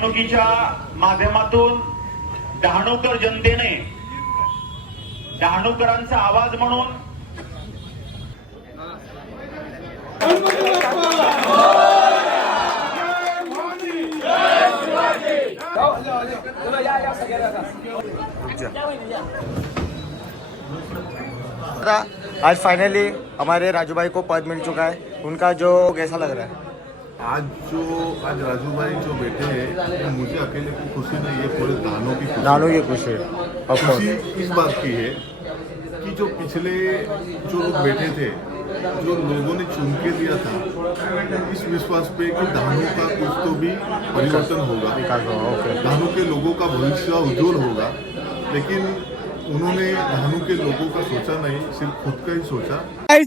निवडणुकीच्या माध्यमातून डहाणूकर जनतेने डहाणूकरांचा आवाज म्हणून आज फाइनली हमारे राजू भाई को पद मिल चुका है, उनका जो कैसा लग रहा है? आज राजू भाई जो बैठे हैं, मुझे अकेले की खुशी नहीं, ये पूरे दानों की खुशी खुशी इस बात की है कि जो पिछले जो लोग बैठे थे, जो लोगों ने चुन के दिया था, इस विश्वास पे कि दानों का कुछ तो भी परिवर्तन होगा, दानों के लोगों का भविष्य उज्जवल होगा। लेकिन उन्होंने दानों के लोगों का सोचा नहीं, सिर्फ खुद का ही सोचा।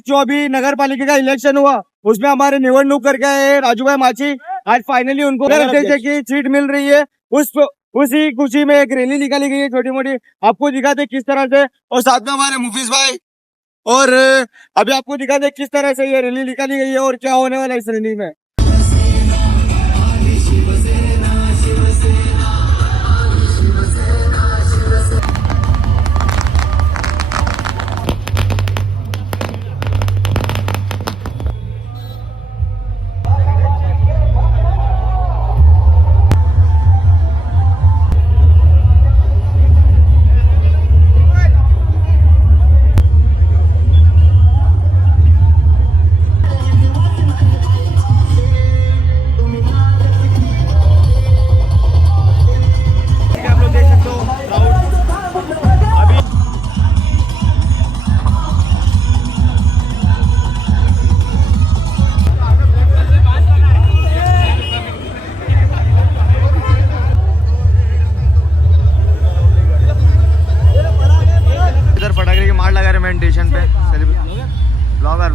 जो अभी नगर पालिका का इलेक्शन हुआ उसमें हमारे निवडणूक करके आए राजू भाई माची, आज फाइनली उनको अध्यक्ष की सीट मिल रही है। उसी खुशी में एक रैली निकाली गई है छोटी मोटी, आपको दिखाते किस तरह से, और साथ में हमारे मुफीस भाई, और अभी आपको दिखाते किस तरह से ये रैली निकाली गई है और क्या होने वाला है इस रैली में। फटाखे की मार लगा रहे मेन स्टेशन पे, ब्लॉगर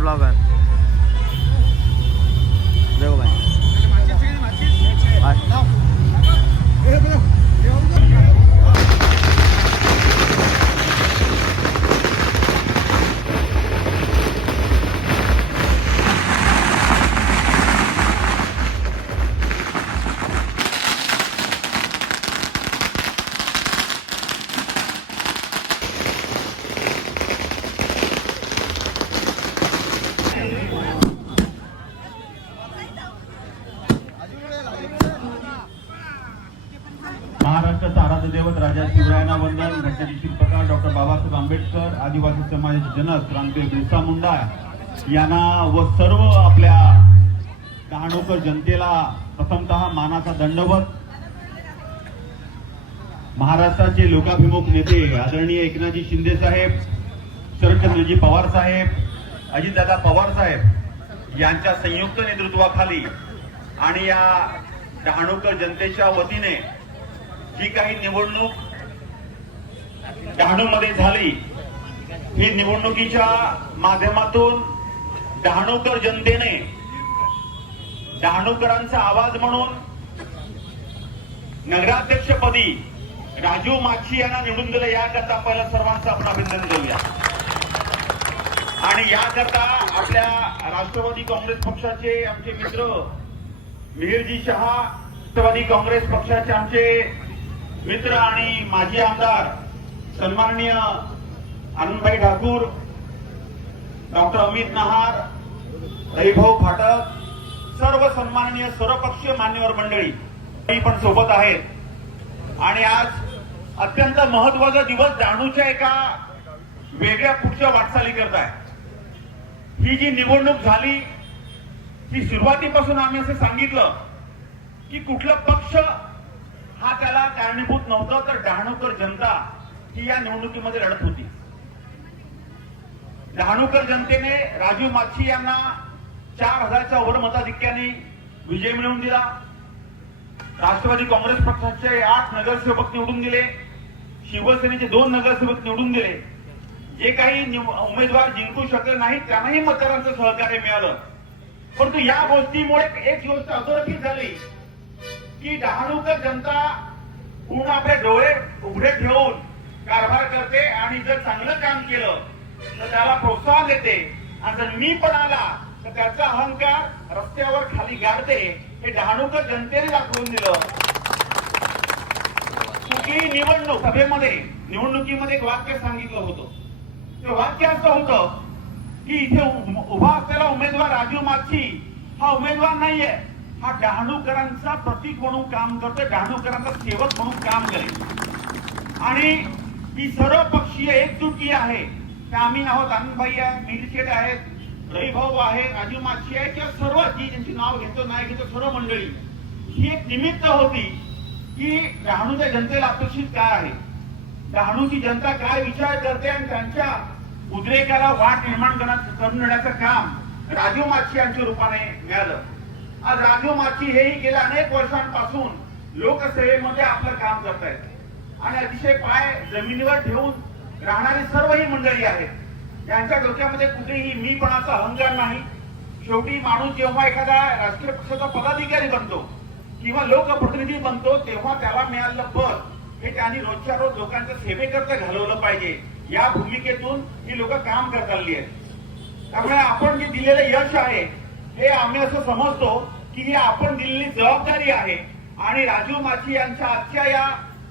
देखो भाई। महाराष्ट्राचा आराध्य दैवत राजा शिवरायांना वंदन, घटनेचे शिल्पकार डॉक्टर बाबासाहेब आंबेडकर, आदिवासी समाजाचे जनक क्रांतीवीर बिरसा मुंडा यांना व सर्व आपल्या डहाणूकर जनतेला प्रथमतः मानाचा दंडवत। महाराष्ट्राचे लोकाभिमुख नेते आदरणीय एकनाथजी शिंदे साहेब, शरदचंद्रजी पवार साहेब, अजितदादा पवार साहेब यांच्या संयुक्त नेतृत्वाखाली आणि या डहाणूकर जनतेच्या वतीने जी काही निवडणूक डहाणूमध्ये झाली, ही निवडणुकीच्या माध्यमातून डहाणूकर जनतेने डहाणूकरांचा आवाज म्हणून नगराध्यक्षपदी राजू माची यांना निवडून दिलं। याकरता पहिलं सर्वांचं आपण अभिनंदन करूया। आणि याकरता आपल्या राष्ट्रवादी काँग्रेस पक्षाचे आमचे मित्र मिहिरजी शहा, राष्ट्रवादी काँग्रेस पक्षाचे आमचे मित्र आणि माजी आमदार सन्माननीय आनंदभाई ठाकूर, डॉक्टर अमित नहार, हरिभाऊ फाटक, सर्व सन्माननीय सर्वपक्षीय मान्यवर मंडळी पण सोबत आहेत। आणि आज अत्यंत महत्वाचा दिवस डहाणूच्या एका वेगळ्या पुढच्या वाटचाली करत आहे। ही जी निवडणूक झाली, ही सुरुवातीपासून आम्ही असं सांगितलं की कुठला पक्ष हा त्याला कारणीभूत नव्हता, तर डहाणूकर जनता ही या निवडणुकीमध्ये लढत होती। डहाणूकर जनतेने राजू माची यांना 4000च्या वर मताधिक्याने विजय मिळवून दिला। राष्ट्रवादी काँग्रेस पक्षाचे 8 नगरसेवक निवडून दिले, शिवसेनेचे 2 नगरसेवक निवडून दिले। जे काही उमेदवार जिंकू शकले नाहीत त्यांनाही मतदारांचं सहकार्य मिळालं। परंतु या गोष्टीमुळे एक गोष्ट अधोरेखित झाली की डहाणूकर जनता पूर्ण आपले डोळे उघडे ठेवून कारभार करते आणि जर चांगलं काम केलं तर त्याला प्रोत्साहन देते, आणि जर मी पण आला तर त्याचा अहंकार रस्त्यावर खाली गाडते। हे डहाणूकर जनतेने दाखवून दिलं। की निवडणूक सभेमध्ये निवडणुकीमध्ये एक वाक्य सांगितलं होतं. ते वाक्य असं होतं की इथे उभा असलेला उमेदवार राजू माच्छी हा उमेदवार नाहीये, हा डहाणूकरांचा प्रतीक म्हणून काम करतोय, डहाणूकरांचा सेवक म्हणून काम करेल. आणि ही सर्व पक्षीय एकजुटी आहे. त्या आम्ही आहोत, आनंदभाई आहे, मिरशेट आहेत, रविभाऊ आहे, राजू माच्छी आहे, किंवा सर्व जी ज्यांची नाव घेतो नाही घेतो सर्व मंडळी, ही एक निमित्त होती की डहाणूच्या जनतेला अपेक्षित काय आहे, डहाणूची जनता काय विचार करते, आणि त्यांच्या उद्रेकाला वाट निर्माण करून देण्याचं काम राजू माच्छी यांच्या रूपाने मिळालं. आज राजू माच्छी हेही गेल्या अनेक वर्षांपासून लोकसेवेमध्ये आपलं काम करतायत आणि अतिशय पाय जमिनीवर ठेवून राहणारी सर्व ही मंडळी आहेत. यांच्या डोक्यामध्ये कुठेही मीपणाचा अहंकार नाही. शेवटी माणूस जेव्हा एखादा राजकीय पक्षाचा पदाधिकारी बनतो किंवा लोकप्रतिनिधी बनतो तेव्हा त्याला मिळालेलं पद हे त्यांनी रोजच्या रोज लोकांच्या सेवेकरता घालवलं पाहिजे. या भूमिकेतून ही लोक काम करत आली आहेत. त्यामुळे आपण जे दिलेलं यश आहे हे आम्ही असं समजतो की ही आपण दिलेली जबाबदारी आहे. आणि राजू माच्छी यांच्या आजच्या या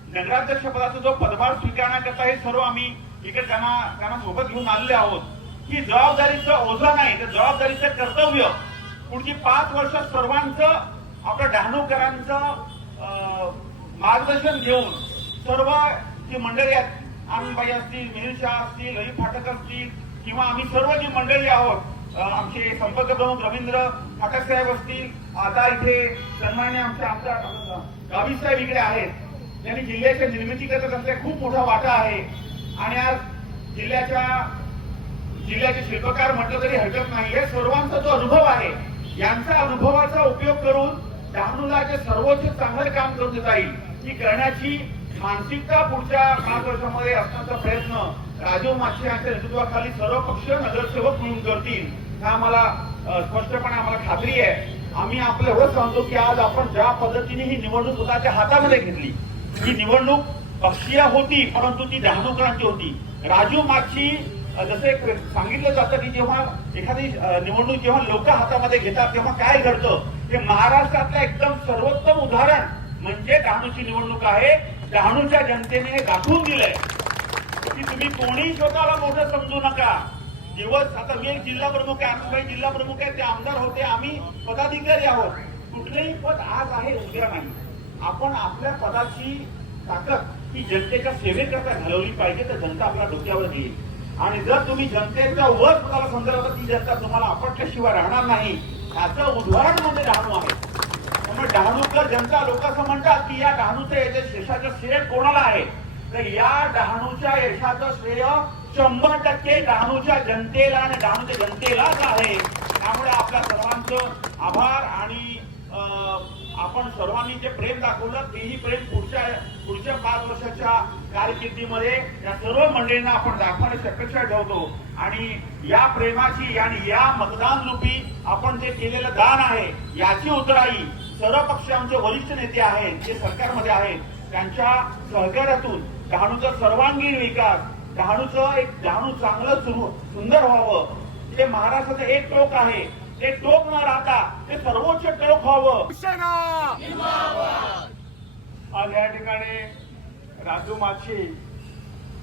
नगराध्यक्ष पदाचा जो पदभार स्वीकारण्याकरता हे सर्व आम्ही इकडे त्यांना सोबत घेऊन आलेले आहोत. ही जबाबदारीचं ओझं नाही, तर जबाबदारीचं कर्तव्य. पुढची 5 वर्ष सर्वांचं आपल्या डहाणूकरांचं मार्गदर्शन घेऊन सर्व जी मंडळी आहेत, आनंदबाई असतील, मिहिर शाह असतील, रवी फाटक असतील, किंवा आम्ही सर्व जी मंडळी आहोत, आमचे संपर्क प्रमुख रवींद्र फाटक साहेब असतील, आता इथे सन्माननीय आमच्या गावी साहेब इकडे आहेत, त्यांनी जिल्ह्याच्या निर्मितीकरता त्यांचा खूप मोठा वाटा आहे. आणि आज जिल्ह्याचे शिल्पकार म्हटलं तरी हरकत नाही. या सर्वांचा जो अनुभव आहे यांचा अनुभवाचा उपयोग करून डहाणूला जे सर्वोच्च चांगलं काम करून देता येईल ती करण्याची मानसिकता पुढच्या 5 वर्षामध्ये असण्याचा प्रयत्न राजू माच्छी यांच्या नेतृत्वाखाली सर्व पक्ष नगरसेवक म्हणून करतील, हा आम्हाला स्पष्टपणे आम्हाला खात्री आहे. आम्ही आपलं एवढं सांगतो की आज आपण ज्या पद्धतीने ही निवडणूक स्वतःच्या हातामध्ये घेतली, ही निवडणूक पक्षीय होती परंतु ती डहाणूकरांची होती. राजू माच्छी जसे सांगितलं जातं की जेव्हा एखादी निवडणूक जेव्हा लोक हातामध्ये घेतात तेव्हा काय घडतं, हे महाराष्ट्रातलं एकदम सर्वोत्तम उदाहरण म्हणजे डहाणूची निवडणूक आहे. डहाणूच्या जनतेने दाखवून दिलंय की तुम्ही कोणी स्वतःला मोठं समजू नका. दिवस आता मी एक जिल्हा प्रमुख आहे, आमचे काही जिल्हा प्रमुख आहेत, ते आमदार होते, आम्ही पदाधिकारी आहोत. कुठलेही पद आज आहे उद्या नाही. आपण आपल्या पदाची ताकद ही जनतेच्या सेवेकरता घालवली पाहिजे, तर जनता आपल्या डोक्यावर घेईल. आणि जर तुम्ही जनतेच्या वर स्वतःला समजला तर ती जनता तुम्हाला आपटल्याशिवाय राहणार नाही. याचं उदाहरण म्हणजे डहाणू आहे. त्यामुळे डहाणूकर जनता लोक असं म्हणतात की या डहाणूच्या यशाचं श्रेय कोणाला आहे, तर या डहाणूच्या यशाचं श्रेय 100% डहाणूच्या जनतेला आणि डहाणूच्या जनतेलाच आहे. त्यामुळे आपल्या सर्वांचं आभार. आणि आपण सर्वांनी जे प्रेम दाखवलं तेही प्रेम पुढच्या 5 वर्षाच्या कारकिर्दीमध्ये या सर्व मंडळींना आपण दाखवण्याची अपेक्षा ठेवतो. आणि या प्रेमाची आणि या मतदान रूपी आपण जे केलेलं दान आहे याची उतराई सर्व पक्ष आमचे वरिष्ठ नेते आहेत जे सरकारमध्ये आहेत त्यांच्या सहकार्यातून डहाणूचा सर्वांगीण विकास, डहाणू चांगलं सुंदर व्हावं, जे महाराष्ट्राचं एक टोक आहे ते टोक न राहता ते सर्वोच्च टोक व्हावं. आज या ठिकाणी राजू माच्छी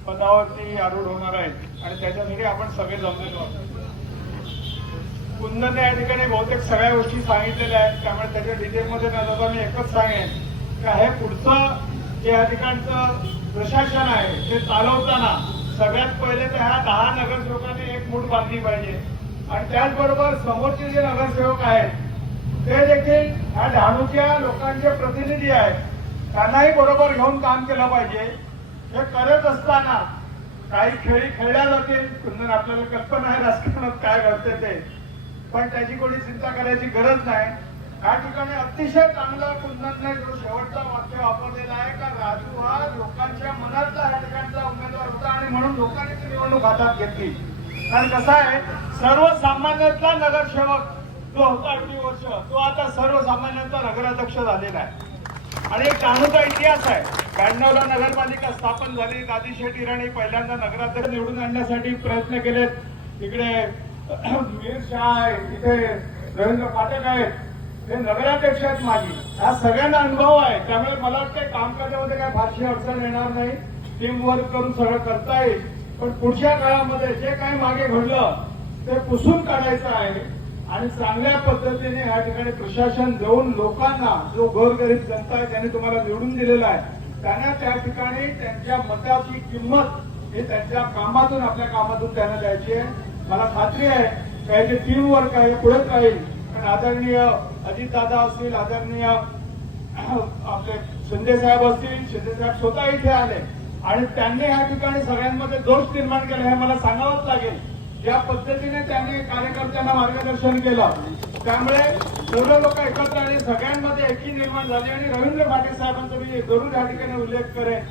पदावरती आरूढ होणार आहेत आणि त्याच्यासाठी आपण सगळे जमलेलो आहोत. कुंदनने या ठिकाणी बहुतेक सगळ्या गोष्टी सांगितलेल्या आहेत, त्यामुळे त्याच्या डिटेलमध्ये न जाता मी एकच सांगेन की हे पुढचं जे या ठिकाणचं प्रशासन आहे ते चालवताना सगळ्यात पहिले तर ह्या 10 नगरसेवकांनी एक मूठ बांधली पाहिजे. आणि त्याचबरोबर समोरचे जे नगरसेवक आहेत ते देखील ह्या डहाणूच्या लोकांचे प्रतिनिधी आहेत, त्यांनाही बरोबर घेऊन काम केलं पाहिजे. हे करत असताना काही खेळी खेळल्या जातील, कुंदन आपल्याला कल्पना आहे राजकारणात काय घडते ते, पण त्याची कोणी चिंता करायची गरज नाही. या ठिकाणी अतिशय चांगला कुंदनने जो शेवटचा वाक्य वापरलेला आहे का राजू हा लोकांच्या मनातला या ठिकाणचा उमेदवार होता आणि म्हणून लोकांनी ती निवडणूक हातात घेतली. कारण कसं आहे, सर्वसामान्यातला नगरसेवक जो होता 80 वर्ष तो आता सर्वसामान्यांचा नगराध्यक्ष झालेला आहे. आणि एक डहाणूचा इतिहास आहे. 92 ला नगरपालिका स्थापन झाली, दादी शेठ इराणी पहिल्यांदा नगराध्यक्ष निवडून आणण्यासाठी प्रयत्न केलेत. तिकडे मिहिर शाह आहे, तिथे रवींद्र फाटक आहेत, हे नगराध्यक्ष आहेत माझी, हा सगळ्यांना अनुभव आहे. त्यामुळे मला वाटतं कामकाजामध्ये काय फारशी अडचण येणार नाही. टीम वर्क करून सगळं करता येईल. पण पुढच्या काळामध्ये जे काही मागे घडलं ते पुसून काढायचं आहे आणि चांगल्या पद्धतीने या ठिकाणी प्रशासन देऊन लोकांना, जो गोरगरीब जनता आहे त्यांनी तुम्हाला निवडून दिलेला आहे, त्यांना त्या ठिकाणी त्यांच्या मताची किंमत हे त्यांच्या कामातून, आपल्या कामातून त्यांना द्यायची आहे. मला खात्री आहे काही जे टीम वर्क आहे पुढेच राहील. पण आदरणीय अजितदादा असतील, आदरणीय आपले शिंदे साहेब असतील, शिंदे साहेब स्वतः इथे आले आणि त्यांनी या ठिकाणी सगळ्यांमध्ये जोश निर्माण केला हे मला सांगावंच लागेल. ज्या पद्धतीने त्यांनी कार्यकर्त्यांना मार्गदर्शन केलं त्यामुळे सर्व लोक एकत्र आले, सगळ्यांमध्ये एकी निर्माण झाली. आणि रवींद्र पाटील साहेबांचा मी जरूर या ठिकाणी उल्लेख करेन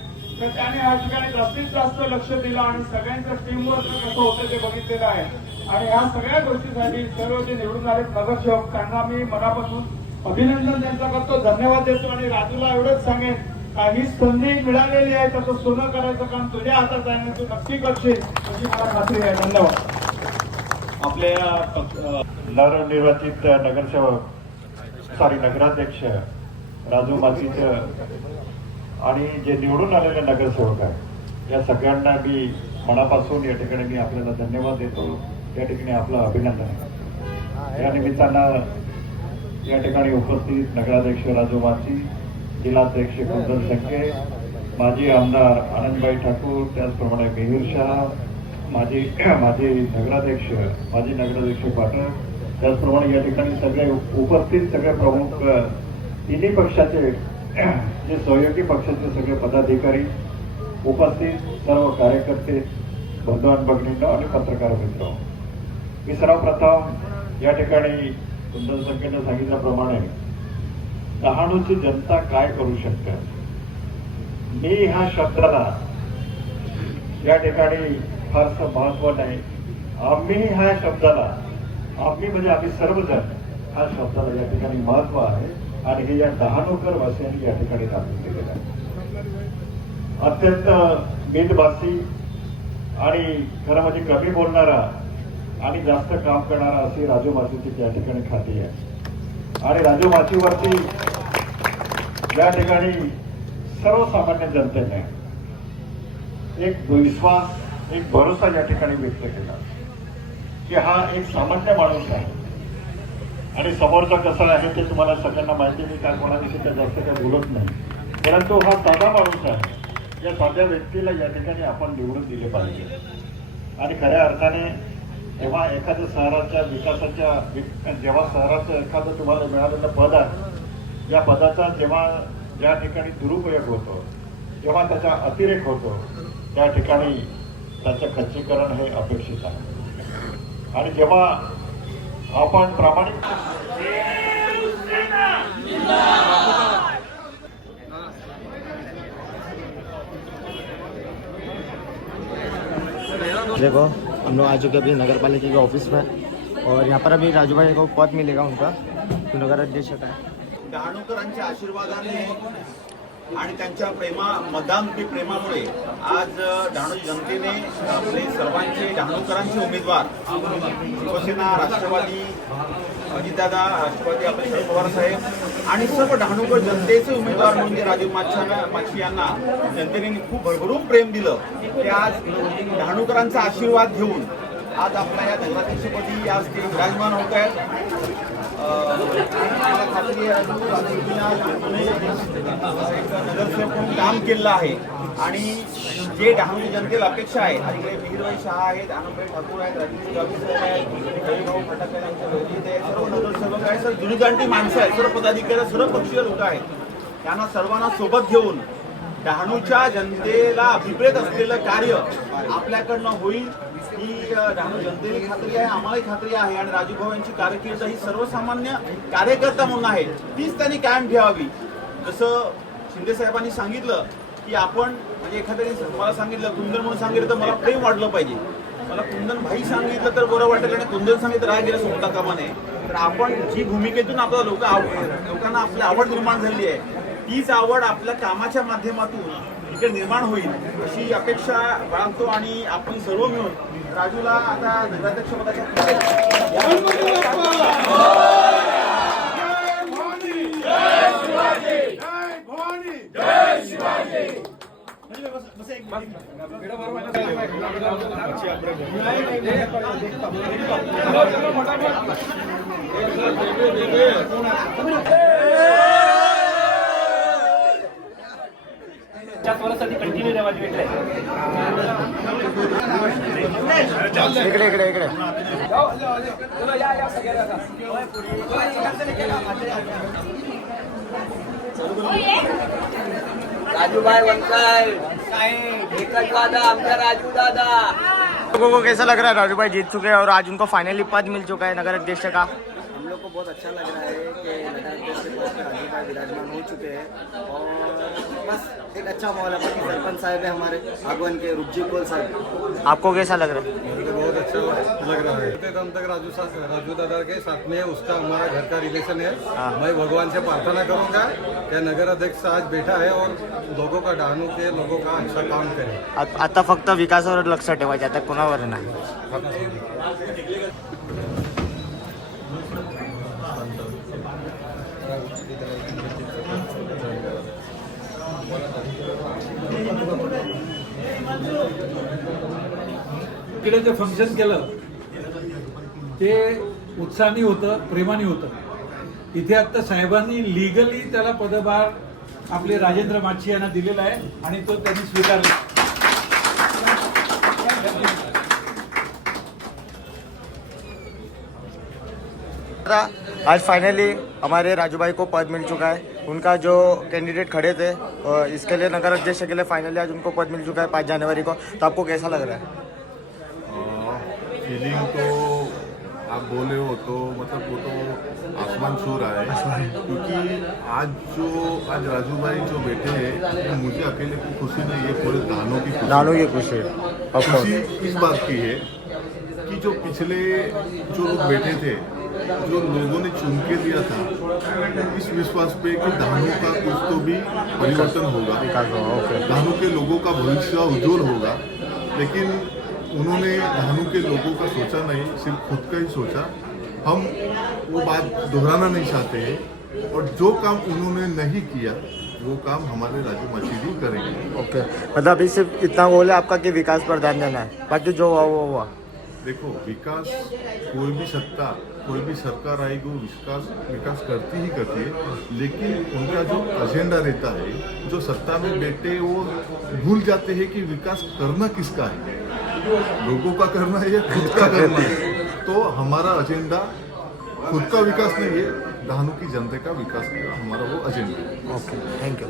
तर त्याने या ठिकाणी जास्तीत जास्त लक्ष दिलं आणि सगळ्यांचं टीमवर्क कसं होतं ते बघितलेलं आहे. आणि ह्या सगळ्या गोष्टीसाठी सर्व जे निवडून आले नगरसेवक त्यांना मी मनापासून अभिनंदन त्यांचं करतो, धन्यवाद देतो. आणि राजूला एवढंच सांगेन, काही संधी मिळालेली आहे तर सोनं करायचं काम तुझ्या हातात आहे, तू नक्की करशील अशी मला खात्री आहे. धन्यवाद. आपल्या नवनिर्वाचित नगराध्यक्ष राजू माचीचं आणि जे निवडून आलेले नगरसेवक आहेत या सगळ्यांना मी मनापासून या ठिकाणी मी आपल्याला धन्यवाद देतो. या ठिकाणी आपलं अभिनंदन आहे. या निमित्तानं या ठिकाणी उपस्थित नगराध्यक्ष राजू माची, जिल्हाध्यक्ष कुंदन संके, माजी आमदार आनंदबाई ठाकूर, त्याचप्रमाणे मिहिर शहा, माजी नगराध्यक्ष पाटण, त्याचप्रमाणे या ठिकाणी सगळे उपस्थित सगळे प्रमुख तिन्ही पक्षाचे जे सहयोगी पक्षाचे सगळे पदाधिकारी, उपस्थित सर्व कार्यकर्ते, बंधू भगिनींनो आणि पत्रकार मित्र, मी सर्वप्रथम या ठिकाणी कुंदन संकेने सांगितल्याप्रमाणे डहाणूची जनता काय करू शकते, मी ह्या शब्दाला या ठिकाणी फारसं महत्व नाही. आम्ही ह्या शब्दाला, आम्ही म्हणजे आम्ही सर्वजण ह्या शब्दाला या ठिकाणी महत्व आहे आणि हे या डहाणूकर वासियांनी या ठिकाणी दाखवून दिलेलं आहे. अत्यंत मितभाषी आणि खरं म्हणजे कमी बोलणारा आणि जास्त काम करणारा अशी राजू माचीची या ठिकाणी खाती आहे. आणि राजू माचीवरती या ठिकाणी सर्वसामान्य जनतेने एक विश्वास, एक भरोसा या ठिकाणी व्यक्त केला की हा एक सामान्य माणूस आहे. आणि समोरचा कसा आहे ते तुम्हाला सगळ्यांना माहिती, मी काय कोणाविषयी जास्त काय बोलत नाही, परंतु हा साधा माणूस आहे. या साध्या व्यक्तीला या ठिकाणी आपण निवडून दिले पाहिजे. आणि खऱ्या अर्थाने जेव्हा एखाद्या शहराच्या विकासाच्या, जेव्हा शहराचं एखादं तुम्हाला मिळालेलं पद आहे, या पदाचा जेव्हा ज्या ठिकाणी दुरुपयोग होतो, जेव्हा त्याचा अतिरेक होतो, त्या ठिकाणी त्याचं खच्चीकरण हे अपेक्षित आहे. आणि जेव्हा आपण प्रामाणिक देखो हम लोग आ चुके अभी नगर पालिका के ऑफिस में और यहाँ पर अभी राजू भाई को पद मिलेगा उनका, तो नगर अध्यक्ष का है. डहाणूकरांच्या आशीर्वादाने आणि त्यांच्या मतदानरूपी प्रेमामुळे आज डहाणू जनतेने आपले सर्वांचे डहाणूकरांचे उमेदवार शिवसेना, राष्ट्रवादी, अजितदादा, राष्ट्रवादी आपले शरद पवार साहेब आणि सर्व डहाणूकर जनतेचे उमेदवार म्हणजे राजू माची यांना जनतेने खूप भरभरून प्रेम दिलं. ते आज डहाणूकरांचा आशीर्वाद घेऊन आज आपल्या या नगराध्यक्षपदी आज ते विराजमान होत आहेत. मला खात्री आहे नगरसेवक म्हणून काम केलेलं आहे आणि जे डहाणू जनतेला अपेक्षा आहे, तिकडे मिहिरबाई शहा आहेत, आनंदबाई ठाकूर आहेत, राजेश गावकर आहेत, रविभाऊ फटाके यांच्या बहिणीत आहेत, सर्व नगरसेवक आहेत, सर्व जुनी जाणती माणसं आहेत, सर्व पदाधिकारी, सर्व पक्षीय लोक आहेत. त्यांना सर्वांना सोबत घेऊन डहाणूच्या जनतेला अभिप्रेत असलेलं कार्य आपल्याकडनं होईल ही डहाणू जनतेला खात्री आहे, आम्हालाही खात्री आहे. आणि राजूभाऊ यांची कारकीर्द ही सर्वसामान्य कार्यकर्ता म्हणून आहे, तीच त्यांनी कायम ठेवावी. जसं शिंदे साहेबांनी सांगितलं की आपण म्हणजे एखाद्याने मला सांगितलं कुंदन म्हणून सांगितलं तर मला प्रेम वाढलं पाहिजे, मला कुंदन भाई सांगितलं तर बरं वाटेल आणि कुंदन सांगितलं राह गेलं सोडता कामा नये. तर आपण जी भूमिकेतून आपल्याला लोकांना आपली आवड निर्माण झाली आहे, तीच आवड आपल्या कामाच्या माध्यमातून इकडे निर्माण होईल अशी अपेक्षा बाळगतो. आणि आपण सर्व मिळून राजूला आता नगराध्यक्षपदाच्या इकडे इकडे इकडे राजूभाई वंकाय एकच वादा आमचा राजू दादा। लोगों को कैसा लग रहा है? राजू भाई जीत चुके हैं और आज उनको फाइनली पद मिल चुका है नगर अध्यक्ष का। हम लोग को बहुत अच्छा लग रहा है कि नगर अध्यक्ष के पद पर राजू भाई विराजमान हो चुके हैं और बस एक अच्छा माहौल है। बाकी सरपंच साहब है हमारे आगवन के रुपजी कोल साहब। आपको कैसा लग रहा है? मुझे बहुत अच्छा लग रहा है। दम तक राजू दादा के साथ में उसका हमारा घर का रिलेशन है। मैं भगवान से प्रार्थना करूंगा कि नगर अध्यक्ष आज बैठा है और लोगों का डहाणू के लोगों का अच्छा काम करे। आता फक्त विकासावर लक्ष ठेवायचं, आता कोणावर नाही. इकडे जे फंक्शन केलं ते उत्साहाने होतं, प्रेमाने होतं. इथे आता साहेबांनी लिगली त्याला पदभार आपले राजेंद्र माछी यांना दिलेला आहे आणि तो त्यांनी स्वीकारला. आज फाइनली हमारे राजू भाई को पद मिल चुका है. उनका जो कैंडिडेट खड़े थे इसके लिए नगर अध्यक्ष के लिए फाइनली आज उनको पद मिल चुका है 5 जनवरी को. तो आपको कैसा लग रहा है? फीलिंग तो आप बोले हो तो मतलब वो तो आसमान छू रहा है, क्योंकि आज राजू भाई जो बैठे हैं वो मुझे अकेले की खुशी नहीं है, पूरे दानों की खुशी खुशी इस बात की है कि जो पिछले जो लोग बैठे थे, जो लोगों ने चुन के दिया था, इस विश्वास पे कि दानों का कुछ तो भी परिवर्तन होगा, दानों के लोगों का भविष्य उज्जवल होगा. लेकिन उन्होंने धानू के लोगों का सोचा नहीं, सिर्फ खुद का ही सोचा. हम वो बात दोहराना नहीं चाहते हैं और जो काम उन्होंने नहीं किया वो काम हमारे राजू माछी जी करेंगे. ओके, मतलब अभी सिर्फ इतना गोल है आपका कि विकास पर ध्यान देना है, बाकी जो हुआ वो हुआ. देखो, विकास कोई भी सत्ता, कोई भी सरकार आएगी वो विकास करती ही करती है, लेकिन उनका जो एजेंडा रहता है, जो सत्ता में बैठे वो भूल जाते हैं कि विकास करना किसका है, लोगों का करना है या खुद का करना है. तो हमारा एजेंडा खुद का विकास नहीं है, धानू की जनता का विकास हमारा वो एजेंडा है. Okay, thank you.